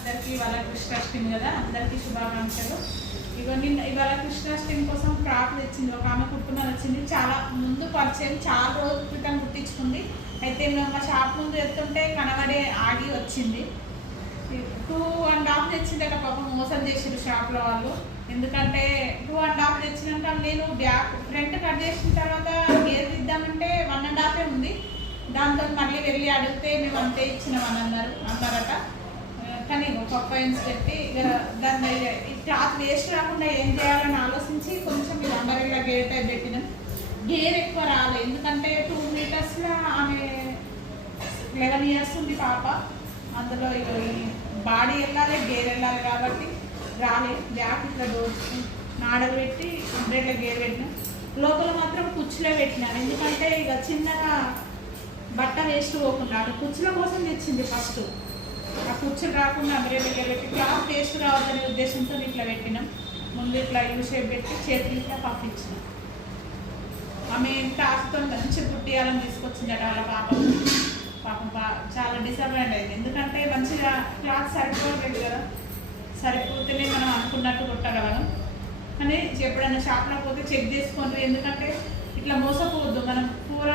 అందరికీ ఇవాళ కృష్ణాష్టమి కదా, అందరికీ శుభాకాంక్షలు. ఇవాళ కృష్ణాష్టమి కోసం ఫ్రాక్ తెచ్చింది, ఒక ఆమె కుట్టుమని వచ్చింది. చాలా ముందు పరిచయం, చాలా రోజుల క్రితం కుట్టించుకుంది. అయితే మా షాప్ ముందు ఎత్తుంటే కనబడే ఆగి వచ్చింది. 2.5 తెచ్చిందట. పాపం మోసం చేసిండు షాప్లో వాళ్ళు. ఎందుకంటే 2.5 తెచ్చినాక నేను బ్యాక్ ఫ్రంట్ కట్ చేసిన తర్వాత గేర్ ఇద్దామంటే 1.5 ఉంది. దాంతో మళ్ళీ వెళ్ళి అడిగితే మేము అంతే ఇచ్చినామని అన్నారట. కానీ ఒక పాయింట్స్ పెట్టి దాన్ని ఈ క్లాత్ వేస్ట్ రాకుండా ఏం చేయాలని ఆలోచించి కొంచెం ఇది అంబరెల్లా గేర్ టైప్ పెట్టినాం. గేర్ ఎక్కువ రాలేదు, ఎందుకంటే 2 మీటర్స్లో ఆమె 11 ఇయర్స్ ఉంది పాప. అందులో ఈ బాడీ వెళ్ళాలి, గేర్ వెళ్ళాలి కాబట్టి రాలేదు. బ్యాక్ ఇట్లా దోచుకు నాడలు పెట్టి అంబరెల్లా గేర్ పెట్టినాం. లోపల మాత్రం కుచ్చులో పెట్టినాను, ఎందుకంటే ఇక చిన్నగా బట్ట వేస్ట్ పోకుండా. అది కుచ్చుల కోసం తెచ్చింది ఫస్ట్. ఆ కుచ్చులు రాకుండా అంబరెల్లా గేర్ పెట్టి క్లాత్ వేస్ట్ రావద్దనే ఉద్దేశంతో ఇట్లా పెట్టినాం. ముందు ఇట్లా యూ షేప్ పెట్టి చేతులు ఇట్లా పంపించినాం. ఆమె ఎంత ఆశతో మంచిగా కుట్టియాలని తీసుకొచ్చిందట వాళ్ళ పాపం. చాలా డిసప్పాయింట్ అయింది, ఎందుకంటే మంచిగా క్లాత్ సరిపోలేదు కదా. సరిపోతేనే మనం అనుకున్నట్టు కుట్టగలం. కానీ ఎప్పుడైనా షాప్లో పోతే చెక్ చేసుకోండి, ఎందుకంటే ఇట్లా మోసపోవద్దు. మనం 4